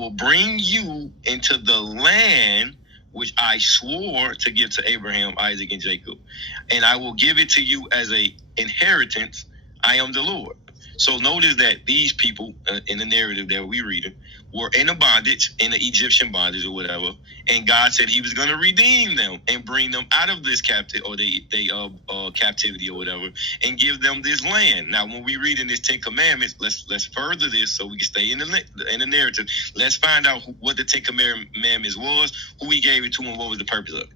will bring you into the land which I swore to give to Abraham, Isaac, and Jacob, and I will give it to you as a inheritance. I am the Lord. So notice that these people in the narrative that we reading were in a bondage, in the Egyptian bondage or whatever, and God said He was going to redeem them and bring them out of this captivity or captivity or whatever, and give them this land. Now, when we read in this 10 Commandments, let's further this so we can stay in the narrative. Let's find out what the 10 Commandments was, who He gave it to, and what was the purpose of it.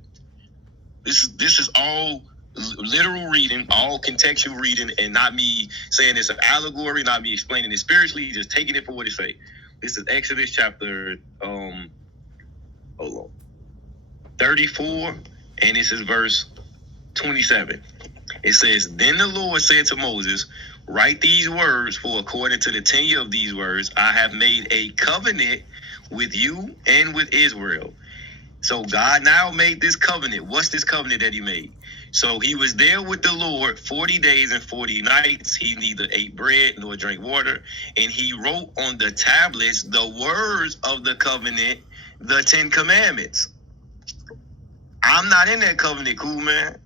This is all literal reading, all contextual reading, and not me saying it's an allegory, not me explaining it spiritually, just taking it for what it say. This is Exodus chapter 34, and this is verse 27. It says, Then the Lord said to Moses, Write these words, for according to the tenure of these words, I have made a covenant with you and with Israel. So God now made this covenant. What's this covenant that He made? So He was there with the Lord 40 days and 40 nights. He neither ate bread nor drank water. And He wrote on the tablets the words of the covenant, the 10 Commandments. I'm not in that covenant, Kool Man.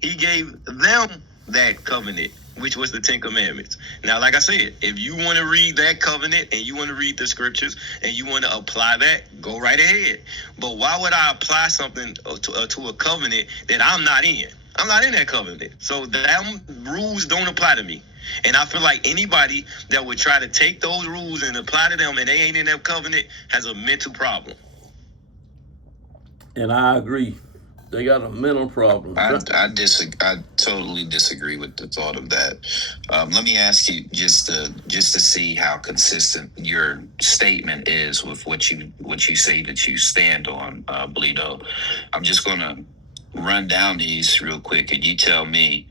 He gave them that covenant, which was the 10 Commandments. Now, like I said, if you want to read that covenant and you want to read the scriptures and you want to apply that, go right ahead. But why would I apply something to a covenant that I'm not in? I'm not in that covenant. So them rules don't apply to me. And I feel like anybody that would try to take those rules and apply to them and they ain't in that covenant has a mental problem. And I agree. They got a mental problem. I totally disagree with the thought of that. Let me ask you just to see how consistent your statement is with what you say that you stand on, Bleedo. I'm just gonna run down these real quick, and you tell me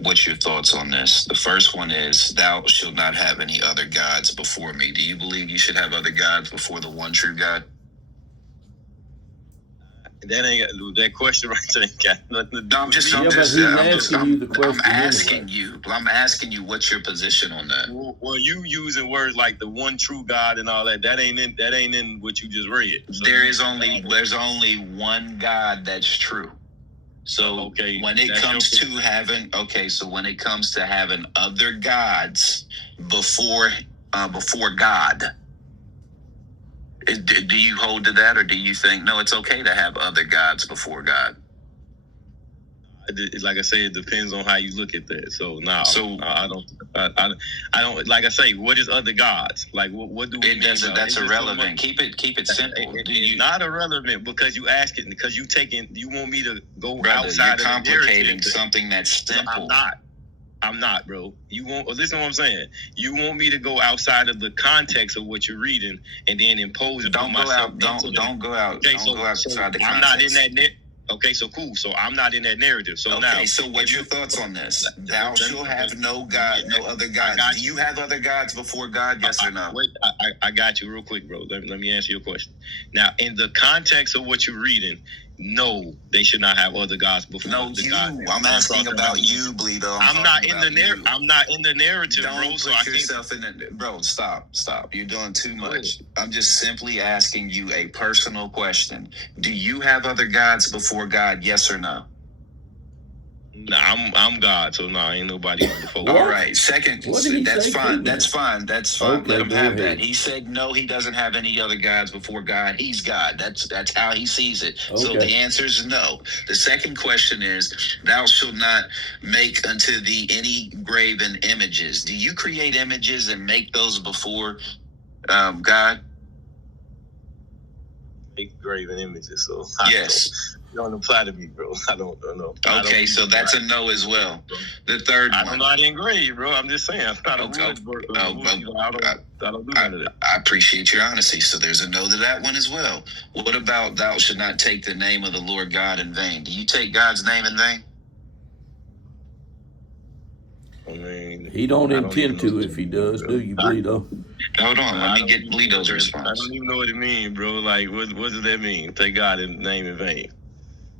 what's your thoughts on this. The first one is, "Thou shalt not have any other gods before me." Do you believe you should have other gods before the one true God? That ain't that question right there. Got nothing to do. I'm asking you what's your position on that. Well, you using words like the one true God and all that. That ain't in what you just read. So there's only one God that's true. So when it comes to having other gods before God, do you hold to that, or do you think no, it's okay to have other gods before God? Like I say, it depends on how you look at that. So I don't. Like I say, what is other gods? Like what do we? That's irrelevant. Keep it simple. It's not irrelevant because you ask it, because you want me to go Brother, outside. You're complicating something that's simple. I'm not, bro. You won't listen to what I'm saying. You want me to go outside of the context of what you're reading and then impose it on myself. Don't go out. Okay, don't go outside the context. I'm not in that. Okay, so cool. So I'm not in that narrative. So now, so what's your thoughts on this? Thou shalt have no God, no other gods. Do you have other gods before God? Yes or no? Wait, I got you real quick, bro. Let me answer your question. Now, in the context of what you're reading, no, they should not have other gods before the God. I'm asking about you, Bleedo. I'm not in the narrative. I'm not in the narrative, Don't bro. Put so yourself in it, bro. Stop. You're doing too much. I'm just simply asking you a personal question. Do you have other gods before God? Yes or no? Nah, I'm God, so ain't nobody before. All right, second. That's fine. That's fine. Okay, let him have that. He said no, he doesn't have any other gods before God. He's God. That's how he sees it. Okay. So the answer is no. The second question is, "Thou shalt not make unto thee any graven images." Do you create images and make those before God? Make graven images. So yes. Don't apply to me, bro. I don't know. Okay, so that's a no as well. The third one. I'm not engrave, bro. I'm just saying. I don't do none of that. I appreciate your honesty. So there's a no to that one as well. What about "Thou should not take the name of the Lord God in vain"? Do you take God's name in vain? I mean, he don't intend to. If he does, do you, Bleedo? Hold on, let me get Bleedo's response. I don't even know what it means, bro. Like, what does that mean? Take God's name in vain?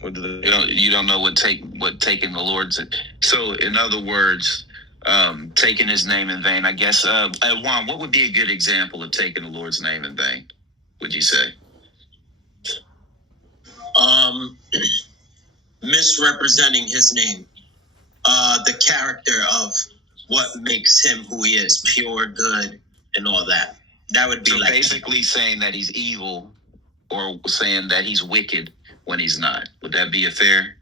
You don't know what taking the Lord's. So in other words, taking his name in vain. I guess, Juan, what would be a good example of taking the Lord's name in vain, would you say? Misrepresenting his name. The character of what makes him who he is, pure, good, and all that. That would be so like basically saying that he's evil or saying that he's wicked when he's not. Would that be a fair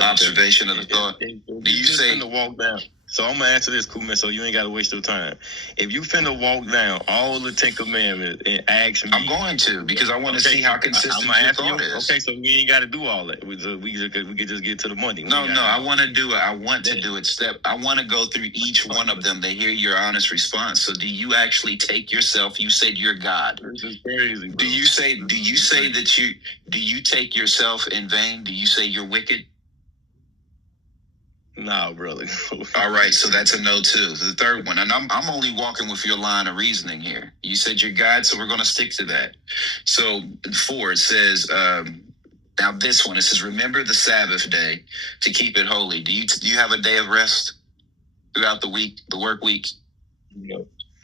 observation of the thought? Do you say to walk down? So I'm gonna answer this, Kool Man, so you ain't gotta waste your time. If you finna walk down all the 10 Commandments and ask me, I'm going to, because I want to see how consistent your thought is. Okay, so we ain't gotta do all that. We can just get to the money. No, I want to do it. I want to do it I want to go through each one of them to hear your honest response. So do you actually take yourself? You said you're God. This is crazy, bro. Do you say that do you take yourself in vain? Do you say you're wicked? No, brother. All right, so that's a no too. The third one, and I'm only walking with your line of reasoning here. You said you're God, so we're going to stick to that. So 4, it says, now this one, it says, remember the Sabbath day to keep it holy. Do you have a day of rest throughout the week, the work week?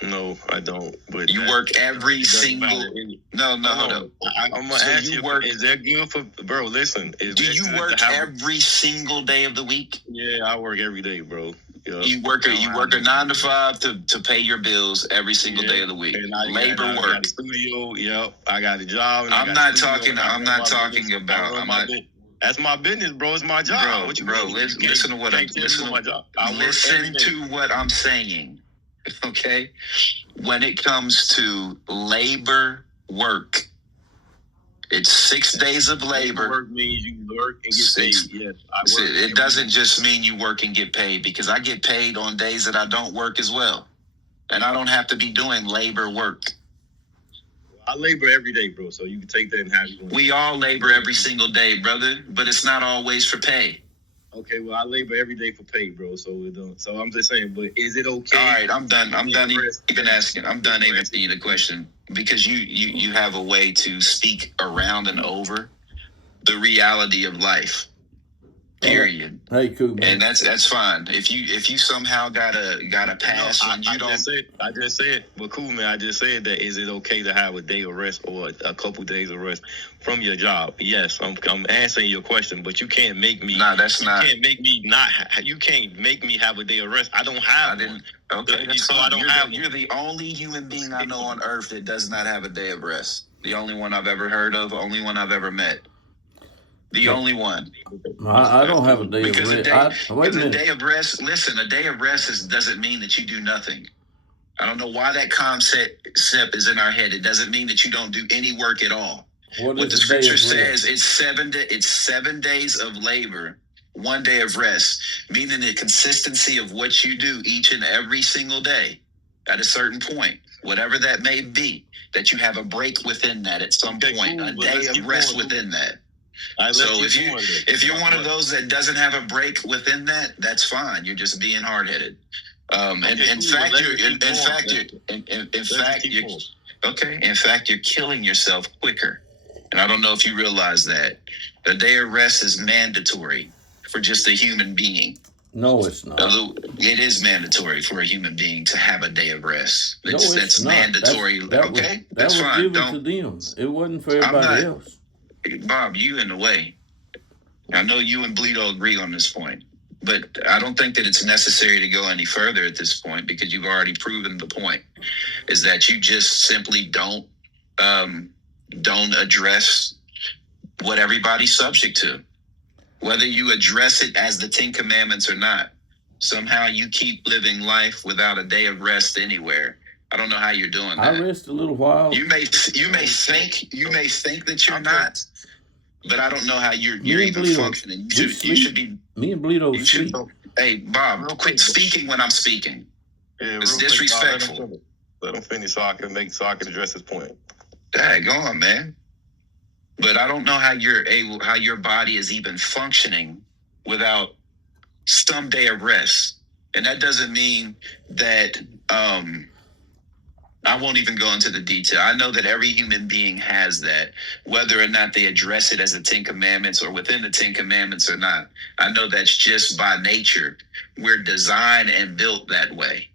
No, I don't. But you work every single. No, hold up. I'm gonna ask you. Is that good for, bro? Listen. Do you work every single day of the week? Yeah, I work every day, bro. Yeah. You work a 9 to 5 to pay your bills every single day of the week. Labor work. I got a studio. Yep, I got a job. I'm not talking about. That's my business, bro. It's my job. Listen to what I'm saying. Okay, when it comes to labor work, it's 6 days of labor. Work means you work and get paid. Yes, it doesn't just mean you work and get paid, because I get paid on days that I don't work as well, and I don't have to be doing labor work. I labor every day, bro. So you can take that and have it. We all labor every single day, brother, but it's not always for pay. Okay, well, I labor every day for pay, bro. So I'm just saying, but is it okay? All right, I'm done even asking. I'm done even asking the question, because you have a way to speak around and over the reality of life. Period. Hey, Kool Man. And that's fine. If you somehow got a pass when you don't. I just said, well, Kool Man. I just said that. Is it okay to have a day of rest or a couple days of rest from your job? Yes, I'm answering your question, but you can't make me. No, that's not. You can't make me not. You can't make me have a day of rest. I don't have one. Okay, that's fine. I don't have. You're the only human being I know on earth that does not have a day of rest. The only one I've ever heard of. Only one I've ever met. The only one. I don't have a day of rest. A day of rest. Listen, a day of rest doesn't mean that you do nothing. I don't know why that concept is in our head. It doesn't mean that you don't do any work at all. What the scripture says, it's 7 days of labor, 1 day of rest, meaning the consistency of what you do each and every single day at a certain point, whatever that may be, that you have a break within that at some point, a day of rest within that. So if you're one of those that doesn't have a break within that, that's fine. You're just being hard-headed. In fact, you're killing yourself quicker. And I don't know if you realize that. The day of rest is mandatory for just a human being. No, it's not. It is mandatory for a human being to have a day of rest. That's not. Mandatory. That's fine. Given to them. It wasn't for everybody else. Bob, you in the way. I know you and Bleedo agree on this point, but I don't think that it's necessary to go any further at this point, because you've already proven the point, is that you just simply don't address what everybody's subject to. Whether you address it as the 10 Commandments or not, somehow you keep living life without a day of rest anywhere. I don't know how you're doing that. I rest a little while. You may think that you're not, but I don't know how you're even functioning. You should be. Me and Bleedo sleep. Hey, Bob, quit speaking when I'm speaking. Yeah, it's disrespectful. Let him finish so I can address his point. Go on, man. But I don't know how your body is even functioning without some day of rest. And that doesn't mean that I won't even go into the detail. I know that every human being has that, whether or not they address it as the Ten Commandments or within the Ten Commandments or not. I know that's just by nature. We're designed and built that way.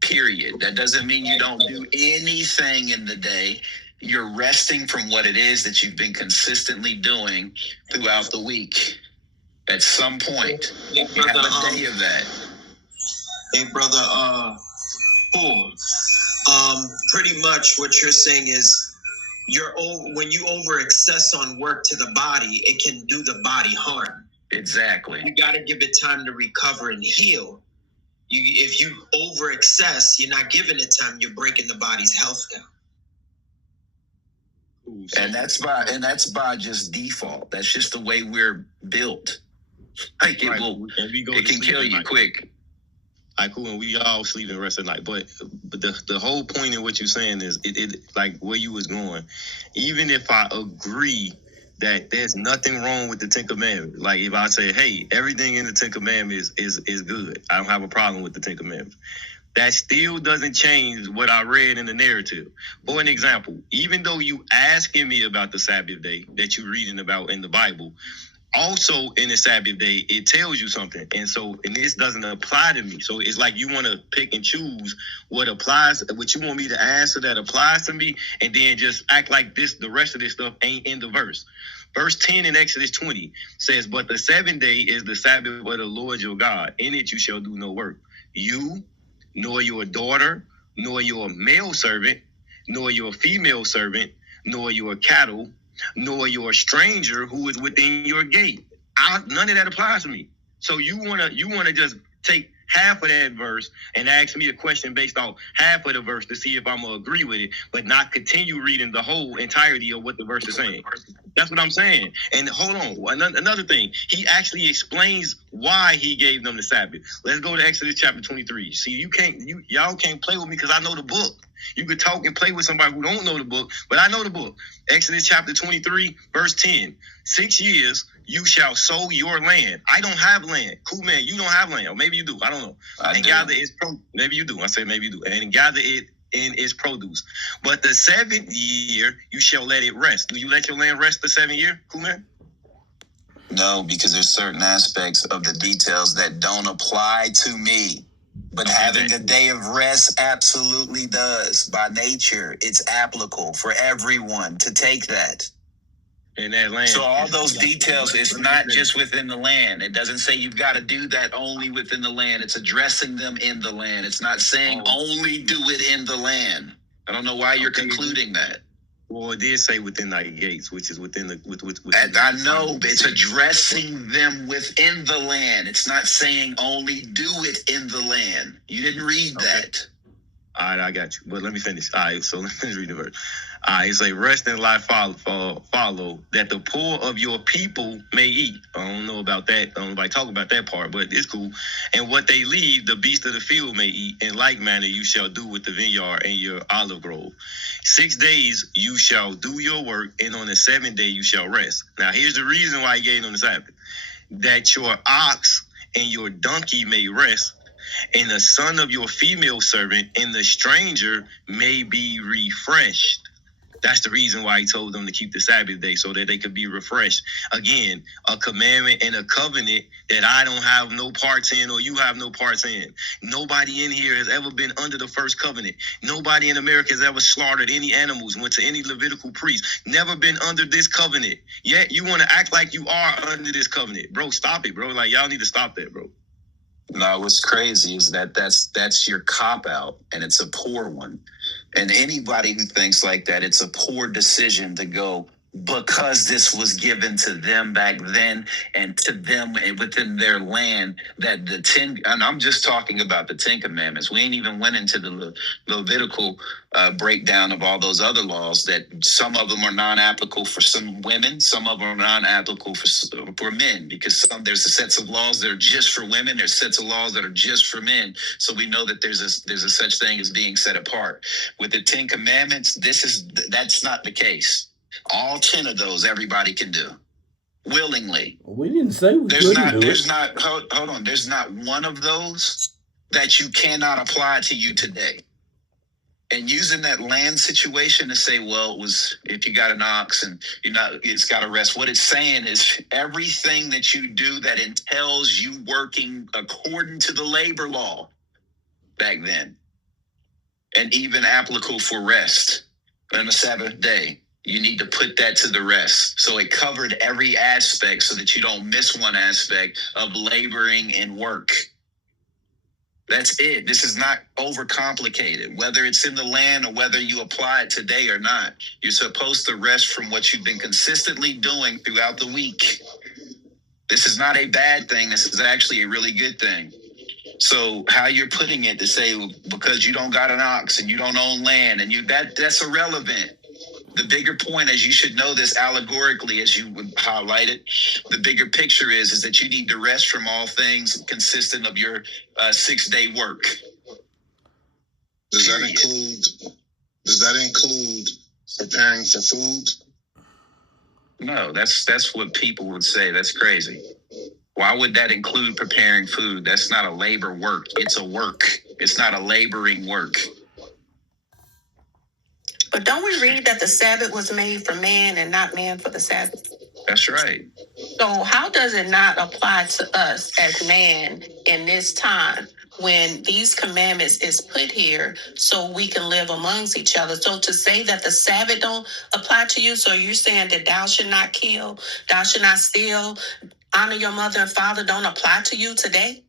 Period. That doesn't mean you don't do anything in the day. You're resting from what it is that you've been consistently doing throughout the week. At some point, you have a day of that. Hey, brother, cool. Pretty much what you're saying is when you over excess on work to the body, it can do the body harm. Exactly. You got to give it time to recover and heal. If you over excess, you're not giving it time. You're breaking the body's health down. And that's by just default. That's just the way we're built. Like it can kill you quick. All right, cool. And we all sleep the rest of the night. But the whole point of what you're saying is it like where you was going. Even if I agree that there's nothing wrong with the Ten Commandments, like if I say, hey, everything in the Ten Commandments is good, I don't have a problem with the Ten Commandments. That still doesn't change what I read in the narrative. For an example, even though you asking me about the Sabbath day that you're reading about in the Bible, also in the Sabbath day, it tells you something. And this doesn't apply to me. So it's like you want to pick and choose what you want me to answer that applies to me, and then just act like the rest of this stuff ain't in the verse. Verse 10 in Exodus 20 says, but the 7th day is the Sabbath of the Lord your God. In it you shall do no work. You, nor your daughter, nor your male servant, nor your female servant, nor your cattle, nor your stranger who is within your gate. None of that applies to me. So you wanna just take half of that verse and ask me a question based off half of the verse to see if I'm gonna agree with it, but not continue reading the whole entirety of what the verse is saying. That's what I'm saying. And hold on, another thing, he actually explains why he gave them the Sabbath. Let's go to Exodus chapter 23. See, y'all can't play with me because I know the book. You could talk and play with somebody who don't know the book, but I know the book. Exodus chapter 23, verse 10. 6 years you shall sow your land. I don't have land. Kool Man, you don't have land. Or maybe you do. I don't know. Gather its produce. Maybe you do. I say maybe you do. And gather it in its produce. But the 7th year you shall let it rest. Do you let your land rest the 7th year, Kool Man? No, because there's certain aspects of the details that don't apply to me. But having a day of rest absolutely does. By nature, it's applicable for everyone to take that. In that land. So all those details, it's not just within the land. It doesn't say you've got to do that only within the land. It's addressing them in the land. It's not saying only do it in the land. I don't know why you're concluding that. Well, it did say within thy gates, which is within the. I know, but it's addressing them within the land. It's not saying only do it in the land. You didn't read that. All right, I got you. But let me finish. All right, so let me read the verse. All right, it's like rest and life follow that the poor of your people may eat. I don't know about that. I don't know if I talk about that part, but it's cool. And what they leave, the beast of the field may eat. In like manner you shall do with the vineyard and your olive grove. 6 days you shall do your work, and on the 7th day you shall rest. Now here's the reason why he gave them the Sabbath. That your ox and your donkey may rest, and the son of your female servant and the stranger may be refreshed. That's the reason why he told them to keep the Sabbath day, so that they could be refreshed. Again, a commandment and a covenant that I don't have no parts in, or you have no parts in. Nobody in here has ever been under the first covenant. Nobody in America has ever slaughtered any animals, went to any Levitical priest, never been under this covenant. Yet you want to act like you are under this covenant. Bro, stop it, bro. Like, y'all need to stop that, bro. No, what's crazy is that's your cop-out, and it's a poor one. And anybody who thinks like that, it's a poor decision to go, because this was given to them back then and to them within their land, that and I'm just talking about the 10 Commandments. We ain't even went into the Levitical breakdown of all those other laws, that some of them are non-applicable for some women, some of them are non-applicable for men, because there's a sets of laws that are just for women, there's sets of laws that are just for men. So we know that there's a such thing as being set apart. With the 10 Commandments, that's not the case. All 10 of those everybody can do willingly. We didn't say we couldn't do it. Hold on. There's not one of those that you cannot apply to you today. And using that land situation to say, well, it was if you got an ox and it's got to rest. What it's saying is everything that you do that entails you working according to the labor law back then, and even applicable for rest on the Sabbath day, you need to put that to the rest. So it covered every aspect so that you don't miss one aspect of laboring and work. That's it. This is not overcomplicated. Whether it's in the land or whether you apply it today or not, you're supposed to rest from what you've been consistently doing throughout the week. This is not a bad thing. This is actually a really good thing. So how you're putting it to say because you don't got an ox and you don't own land and that's irrelevant. The bigger point, as you should know this allegorically, as you would highlight it, the bigger picture is that you need to rest from all things consistent of your 6-day work. Does that include preparing for food? No, that's what people would say. That's crazy. Why would that include preparing food? That's not a labor work. It's a work. It's not a laboring work. But don't we read that the Sabbath was made for man and not man for the Sabbath? That's right. So how does it not apply to us as man in this time when these commandments is put here so we can live amongst each other? So to say that the Sabbath don't apply to you, so you're saying that thou should not kill, thou should not steal, honor your mother and father don't apply to you today?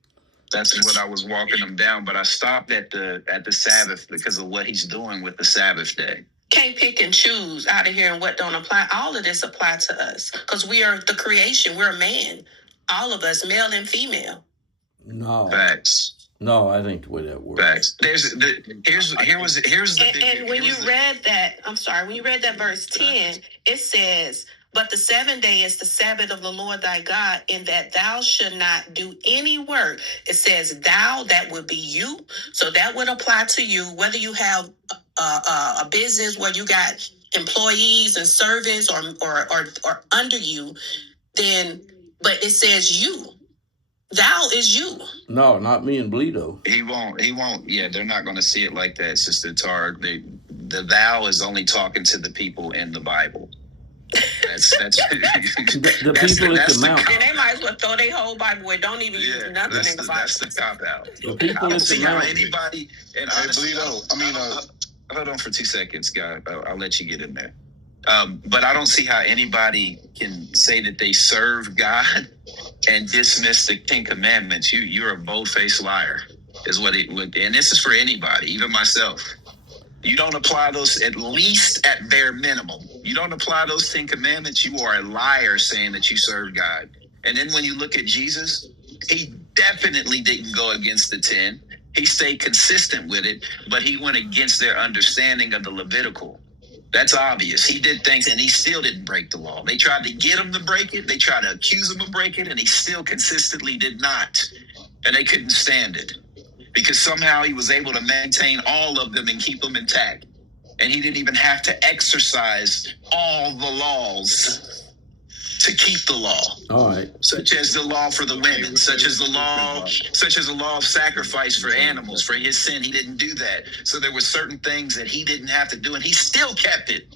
That's what I was walking them down, but I stopped at the Sabbath because of what he's doing with the Sabbath day. Can't pick and choose out of here and what don't apply. All of this apply to us because we are the creation. We're a man. All of us, male and female. No. Facts. No, I think the way that works. Facts. Here's the and when you read that verse 10, it says, but the 7th day is the Sabbath of the Lord thy God, in that thou should not do any work. It says thou, that would be you. So that would apply to you, whether you have a business where you got employees and servants or under you, then, but it says you. Thou is you. No, not me and Bleedo. He won't. Yeah, they're not going to see it like that, Sister Tar. The thou is only talking to the people in the Bible. That's the people at the mountain. Then they might as well throw their whole Bible away. Don't even use nothing in the Bible. That's the cop out. The people at the mountain. Anybody, and honestly, hold on for 2 seconds, guy. I'll let you get in there. But I don't see how anybody can say that they serve God and dismiss the 10 Commandments. You're a bold-faced liar, is what it would. And this is for anybody, even myself. You don't apply those, at least at bare minimum. You don't apply those 10 Commandments, you are a liar saying that you serve God. And then when you look at Jesus, he definitely didn't go against the 10. He stayed consistent with it, but he went against their understanding of the Levitical. That's obvious. He did things and he still didn't break the law. They tried to get him to break it. They tried to accuse him of breaking it, and he still consistently did not. And they couldn't stand it because somehow he was able to maintain all of them and keep them intact. And he didn't even have to exercise all the laws to keep the law. All right. Such as the law for the women, such as the law of sacrifice for animals. For his sin, he didn't do that. So there were certain things that he didn't have to do, and he still kept it.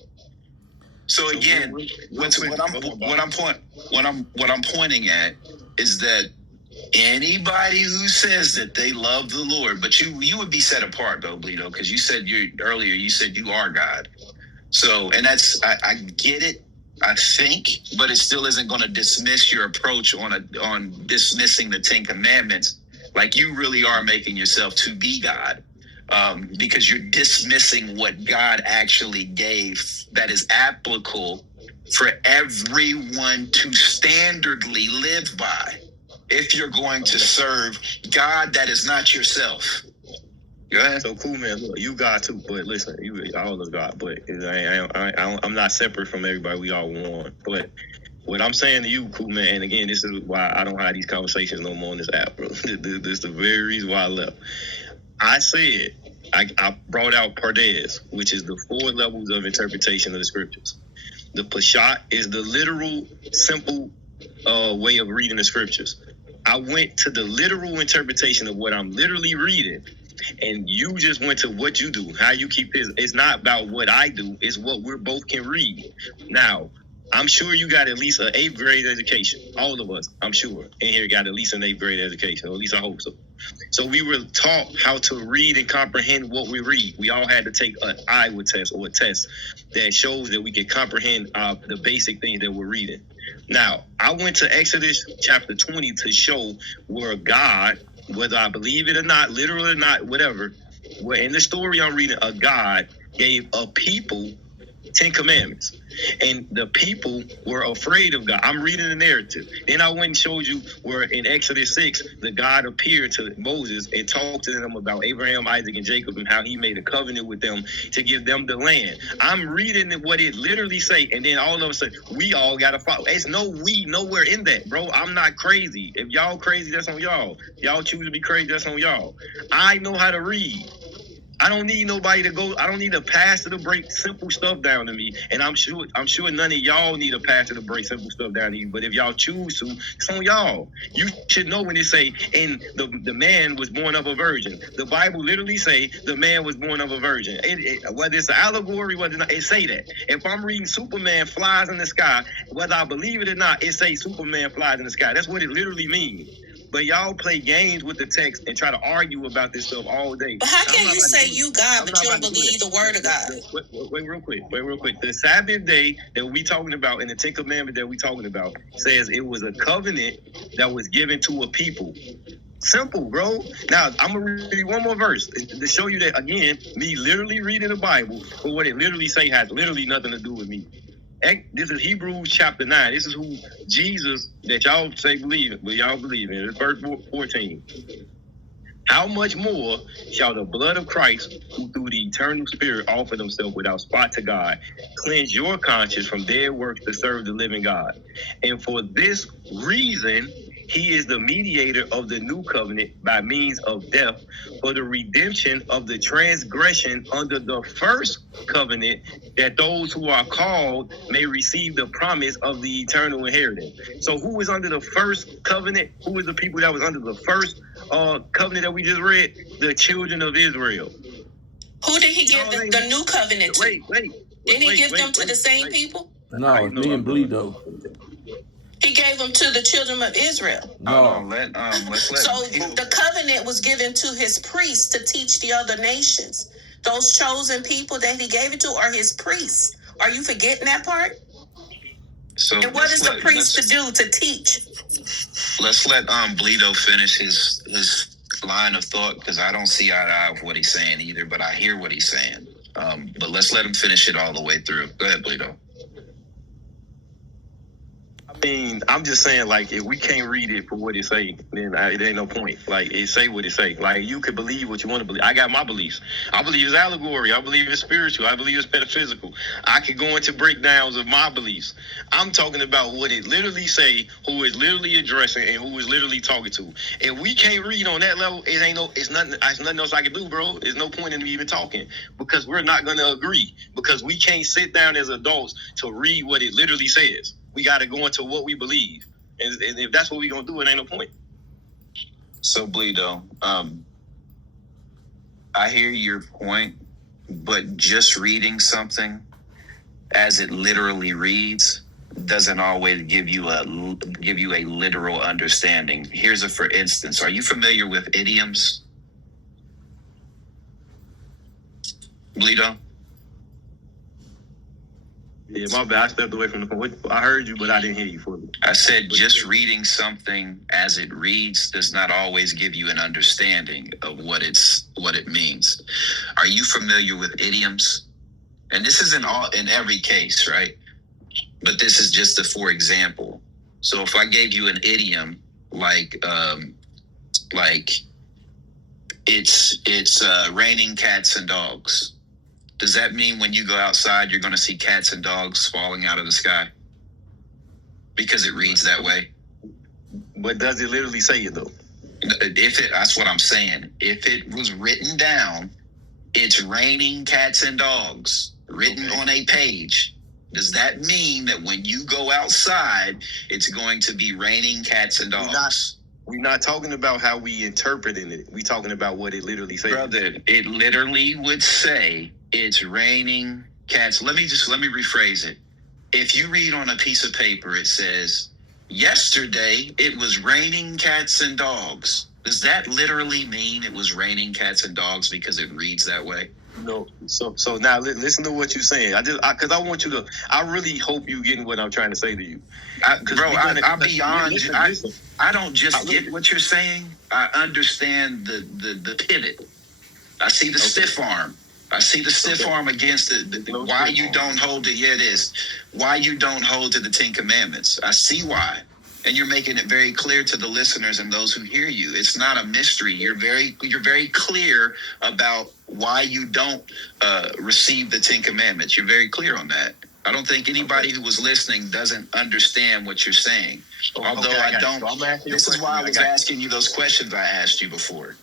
So again, what I'm pointing at is that anybody who says that they love the Lord, but you would be set apart though, Bleedo, because you said you said you are God. So, and that's I get it. I think, but it still isn't going to dismiss your approach on dismissing the 10 Commandments. Like you really are making yourself to be God, because you're dismissing what God actually gave that is applicable for everyone to standardly live by. If you're going to serve God that is not yourself. Go ahead. So Kool Man, look, you God too, but listen, you all of God, but I'm not separate from everybody. We all one. But what I'm saying to you, Kool Man, and again, this is why I don't have these conversations no more on this app, bro. This is the very reason why I left. I said I brought out Pardes, which is the 4 levels of interpretation of the scriptures. The Peshat is the literal, simple way of reading the scriptures. I went to the literal interpretation of what I'm literally reading. And you just went to what you do, how you keep this. It's not about what I do. It's what we're both can read. Now, I'm sure you got at least an 8th grade education. All of us, I'm sure, in here got at least an 8th grade education, or at least I hope so. So we were taught how to read and comprehend what we read. We all had to take an Iowa test or a test that shows that we can comprehend the basic things that we're reading. Now, I went to Exodus chapter 20 to show where God, whether I believe it or not, literal or not, whatever, where in the story I'm reading, a God gave a people 10 commandments. And the people were afraid of God. I'm reading the narrative. Then I went and showed you where in Exodus 6, the God appeared to Moses and talked to them about Abraham, Isaac, and Jacob and how he made a covenant with them to give them the land. I'm reading what it literally say, and then all of a sudden, we all got to follow. It's no we nowhere in that, bro. I'm not crazy. If y'all crazy, that's on y'all. Y'all choose to be crazy, that's on y'all. I know how to read. I don't need nobody to go. I don't need a pastor to break simple stuff down to me. And I'm sure none of y'all need a pastor to break simple stuff down to you. But if y'all choose to, it's on y'all. You should know when they say, and the man was born of a virgin. The Bible literally say the man was born of a virgin. Whether it's an allegory, whether it's not, it say that. If I'm reading Superman flies in the sky, whether I believe it or not, it say Superman flies in the sky. That's what it literally means. But y'all play games with the text and try to argue about this stuff all day. But how can you say you God, but you don't believe the word of God? Wait real quick. The Sabbath day that we talking about and the 10 Commandments that we talking about says it was a covenant that was given to a people. Simple, bro. Now, I'm going to read one more verse to show you that, again, me literally reading the Bible, but what it literally say has literally nothing to do with me. This is Hebrews chapter 9. This is who Jesus that y'all say believe, but y'all believe in. It's verse 14. How much more shall the blood of Christ, who through the eternal Spirit offered himself without spot to God, cleanse your conscience from dead works to serve the living God? And for this reason, he is the mediator of the new covenant by means of death for the redemption of the transgression under the first covenant, that those who are called may receive the promise of the eternal inheritance. So who is under the first covenant? Who is the people that was under the first covenant that we just read? The children of Israel. Who did he give the new covenant to? Didn't he give them to the same people? No, it's me and Bleedo. He gave them to the children of Israel. No, let's let. So the covenant was given to his priests to teach the other nations. Those chosen people that he gave it to are his priests. Are you forgetting that part? So and what is the priest to do to teach? Let's let Bleedo finish his line of thought, because I don't see eye to eye with what he's saying either, but I hear what he's saying. But let's let him finish it all the way through. Go ahead, Bleedo. I mean, I'm just saying, like, if we can't read it for what it say, then it ain't no point. Like, it say what it say. Like, you can believe what you want to believe. I got my beliefs. I believe it's allegory. I believe it's spiritual. I believe it's metaphysical. I could go into breakdowns of my beliefs. I'm talking about what it literally say, who is literally addressing, and who is literally talking to. If we can't read on that level, it's nothing else I can do, bro. There's no point in me even talking, because we're not going to agree, because we can't sit down as adults to read what it literally says. We got to go into what we believe. And if that's what we're going to do, it ain't no point. So, Bleedo, I hear your point, but just reading something as it literally reads doesn't always give you a literal understanding. Here's a for instance. Are you familiar with idioms? Bleedo? Yeah, my bad. I stepped away from the phone. I heard you, but I didn't hear you fully. I said just reading something as it reads does not always give you an understanding of what it means. Are you familiar with idioms? And this isn't in every case, right? But this is just a for example. So if I gave you an idiom like it's raining cats and dogs, does that mean when you go outside, you're going to see cats and dogs falling out of the sky? Because it reads that way. But does it literally say it, though? That's what I'm saying. If it was written down, it's raining cats and dogs, written on a page. Does that mean that when you go outside, it's going to be raining cats and dogs? We're not talking about how we interpreting it. We talking about what it literally says. Brother, it literally would say it's raining cats. Let me rephrase it. If you read on a piece of paper, it says, yesterday it was raining cats and dogs. Does that literally mean it was raining cats and dogs because it reads that way? No. So now listen to what you're saying. Because I want you to. I really hope you getting what I'm trying to say to you. I don't just get what you're saying. I understand the pivot. I see the stiff arm. I see the stiff arm against why you don't hold it. Yeah, it is. Why you don't hold to the 10 Commandments. I see why. And you're making it very clear to the listeners and those who hear you. It's not a mystery. You're very clear about why you don't receive the 10 Commandments. You're very clear on that. I don't think anybody who was listening doesn't understand what you're saying. Although I don't. This is why I was asking you those questions I asked you before.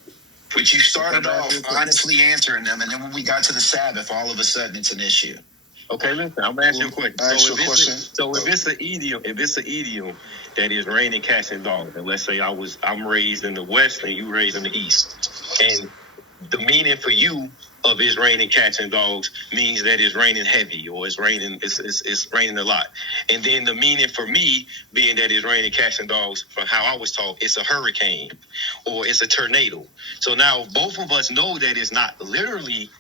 Which you started off honestly answering them, and then when we got to the Sabbath, all of a sudden it's an issue. Okay, listen, I'm gonna ask you a question. So if it's an idiom that is raining cats and dogs, and let's say I'm raised in the West and you raised in the East, and the meaning for you of it's raining cats and dogs means that it's raining heavy or it's raining a lot. And then the meaning for me being that it's raining cats and dogs, from how I was taught, it's a hurricane or it's a tornado. So now both of us know that it's not literally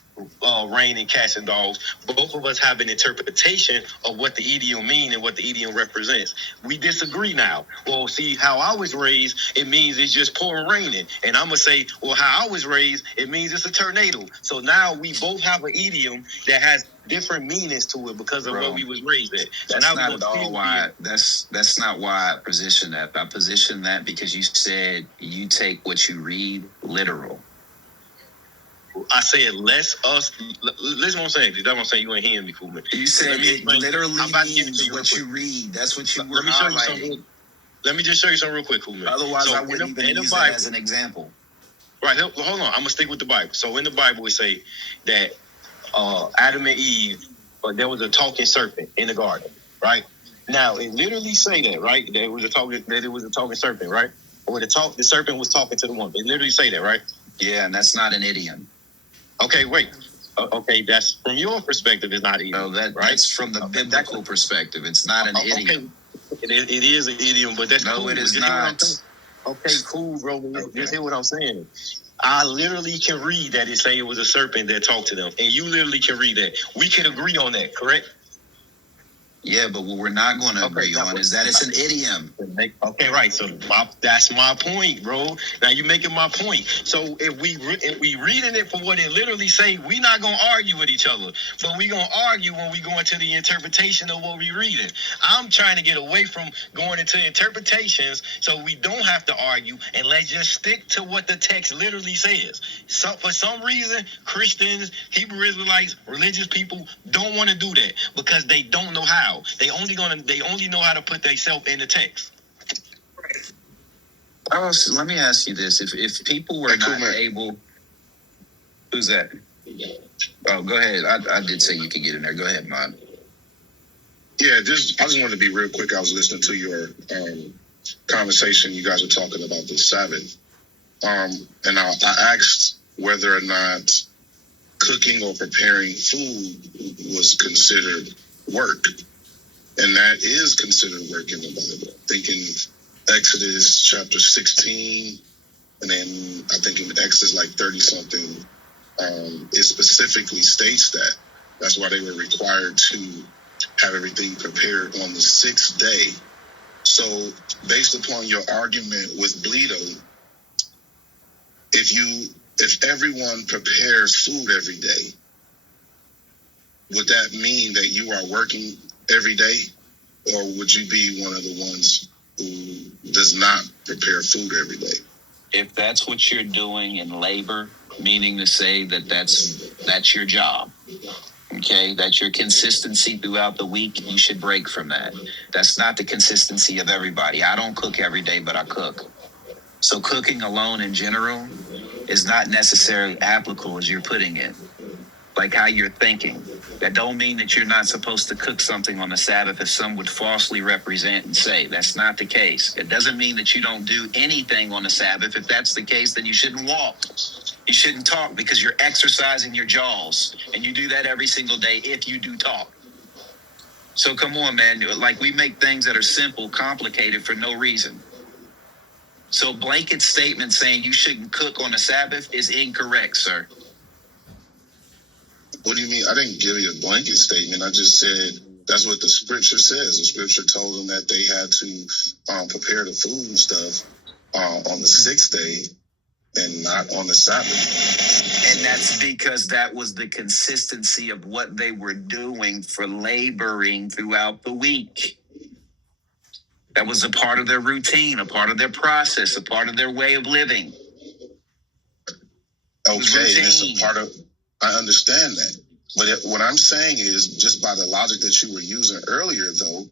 raining cats and dogs. Both of us have an interpretation of what the idiom mean and what the idiom represents. We disagree now. Well, see, how I was raised, it means it's just pouring raining. And I'm going to say, well, how I was raised, it means it's a tornado. So now we both have an idiom that has different meanings to it because of where we was raised at. That's not at all why. That's not why I position that. I position that because you said you take what you read literal. I said, listen what I'm saying. That's what I'm saying. You ain't hearing me, Kool Man. You said it literally means what you read. That's what you were highlighting. Let me just show you something real quick, Kool Man. Otherwise, I wouldn't even use that as an example. Right, hold on. I'm going to stick with the Bible. So in the Bible, we say that Adam and Eve, there was a talking serpent in the garden, right? Now, it literally say that, right? That it was a talking serpent, right? Or the serpent was talking to the woman. They literally say that, right? Yeah, and that's not an idiom. Okay, wait. Okay, that's from your perspective. It's not idiom. No, that's from the biblical perspective. It's not an idiom. It is an idiom, but that's no, cool. It is not. Okay, cool, bro. Just hear what I'm saying. I literally can read that it say it was a serpent that talked to them, and you literally can read that. We can agree on that, correct? Yeah, but what we're not going to agree on is that it's an idiom. Okay, right. So that's my point, bro. Now you're making my point. So if we reading it for what it literally say, we not gonna argue with each other, but we gonna argue when we go into the interpretation of what we reading. I'm trying to get away from going into interpretations, so we don't have to argue, and let's just stick to what the text literally says. So for some reason, Christians, Hebrew Israelites, religious people don't want to do that because they don't know how. They only know how to put themselves in the text. Let me ask you this: if people were not able, who's that? Oh, go ahead. I did say you could get in there. Go ahead, man. Yeah, I just wanted to be real quick. I was listening to your conversation. You guys were talking about the Sabbath, and I asked whether or not cooking or preparing food was considered work. And that is considered work in the Bible. I think in Exodus chapter 16, and then I think in Exodus like 30-something, it specifically states that. That's why they were required to have everything prepared on the 6th day. So based upon your argument with Bleedo, if everyone prepares food every day, would that mean that you are working every day, or would you be one of the ones who does not prepare food every day? If that's what you're doing in labor, meaning to say that that's your job, okay, that's your consistency throughout the week, you should break from that. That's not the consistency of everybody. I don't cook every day, but I cook. So cooking alone in general is not necessarily applicable as you're putting it. like how you're thinking. That don't mean that you're not supposed to cook something on the Sabbath, as some would falsely represent and say. That's not the case. It doesn't mean that you don't do anything on the Sabbath. If that's the case, then you shouldn't walk. You shouldn't talk, because you're exercising your jaws, and you do that every single day if you do talk. So come on, man. Like, we make things that are simple complicated for no reason. So blanket statement saying you shouldn't cook on the Sabbath is incorrect, sir. What do you mean? I didn't give you a blanket statement. I just said that's what the scripture says. The scripture told them that they had to prepare the food and stuff on the 6th day and not on the Sabbath. And that's because that was the consistency of what they were doing for laboring throughout the week. That was a part of their routine, a part of their process, a part of their way of living. Okay, and it's a part of, I understand that. But what I'm saying is, just by the logic that you were using earlier, though,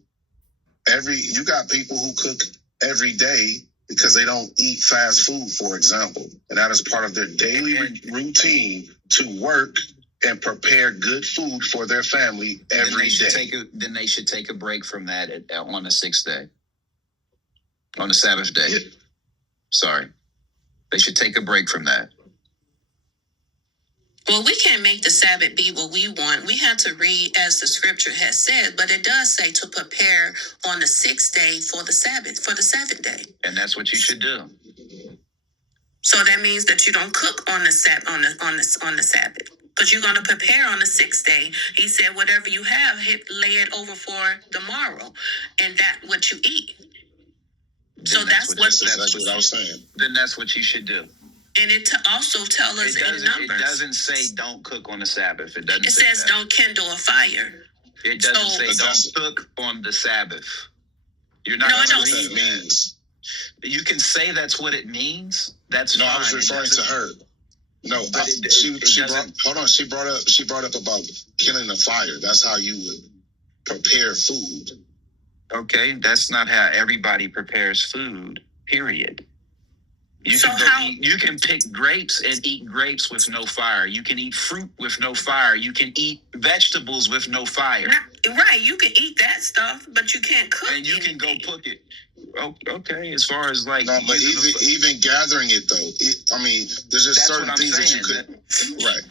you got people who cook every day because they don't eat fast food, for example. And that is part of their daily routine to work and prepare good food for their family every day. Then they should take a break from that on the 6th day. On the Sabbath day. Yeah. Sorry. They should take a break from that. Well, we can't make the Sabbath be what we want. We have to read as the scripture has said, but it does say to prepare on the 6th day for the Sabbath, for the Sabbath day. And that's what you should do. So that means that you don't cook on the Sabbath, because you're going to prepare on the 6th day. He said, whatever you have, lay it over for the morrow, and that what you eat. So that's what I was saying. Then that's what you should do. And it also tells us in Numbers. It doesn't say don't cook on the Sabbath. It doesn't. It say says that. Don't kindle a fire. It doesn't say don't cook on the Sabbath. You're not going to read that. You can say that's what it means. That's fine. I was referring to her. No, she brought up about killing the fire. That's how you would prepare food. Okay, that's not how everybody prepares food, period. You can pick grapes and eat grapes with no fire. You can eat fruit with no fire. You can eat vegetables with no fire. Right, you can eat that stuff, but you can't cook. And you can go cook it. Oh, okay, as far as like... No, but even gathering it, though, there's just certain things that you could... Right.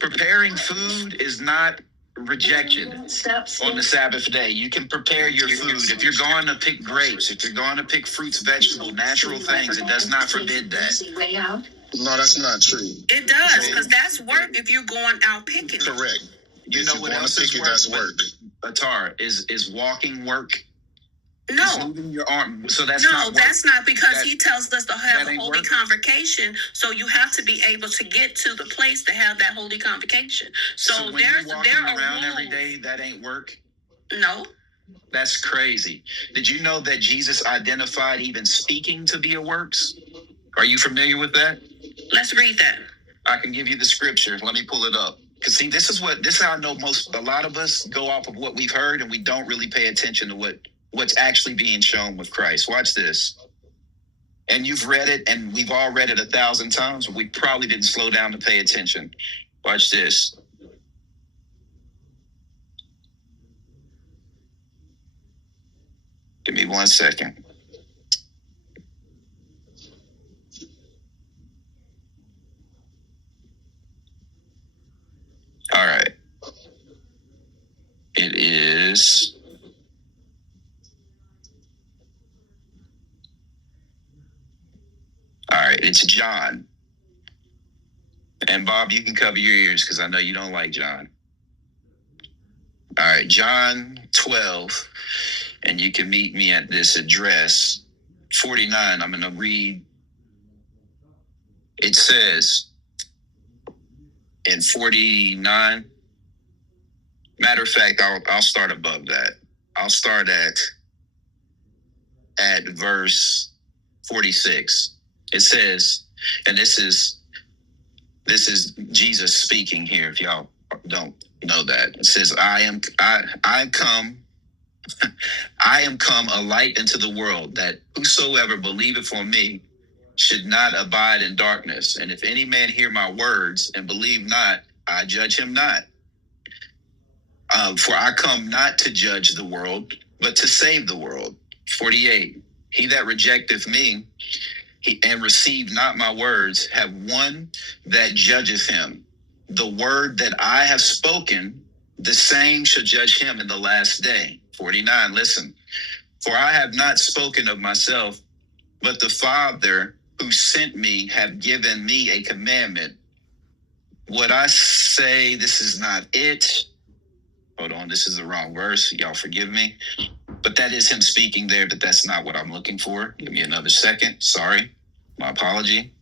Preparing food is not rejection on the Sabbath day. You can prepare your food. If you're going to pick grapes, if you're going to pick fruits, vegetables, natural things, it does not forbid that. No, that's not true. It does, because that's work if you're going out picking. Correct. You know what else is work? That's work. Atar, is walking work? No. Moving your arm. So that's not because he tells us to have a holy convocation. So you have to be able to get to the place to have that holy convocation. So when you're walking around every day, that ain't work? No. That's crazy. Did you know that Jesus identified even speaking to be a works? Are you familiar with that? Let's read that. I can give you the scripture. Let me pull it up. Because see, this is how I know a lot of us go off of what we've heard, and we don't really pay attention to what's actually being shown with Christ. Watch this. And you've read it, and we've all read it 1,000 times. We probably didn't slow down to pay attention. Watch this. Give me 1 second. All right. It is... All right, it's John. And Bob, you can cover your ears because I know you don't like John. All right, John 12, and you can meet me at this address, 49. I'm going to read. It says in 49, matter of fact, I'll start above that. I'll start at verse 46. It says, and this is Jesus speaking here, if y'all don't know that. It says, I am come a light into the world, that whosoever believeth on me should not abide in darkness. And if any man hear my words and believe not, I judge him not. For I come not to judge the world, but to save the world. 48. He that rejecteth me and receive not my words have one that judgeth him. The word that I have spoken, the same shall judge him in the last day. 49. Listen, for I have not spoken of myself, but the Father who sent me have given me a commandment. What I say, this is not it. Hold on, this is the wrong verse. Y'all forgive me. But that is him speaking there, but that's not what I'm looking for. Give me another second. Sorry. My apology.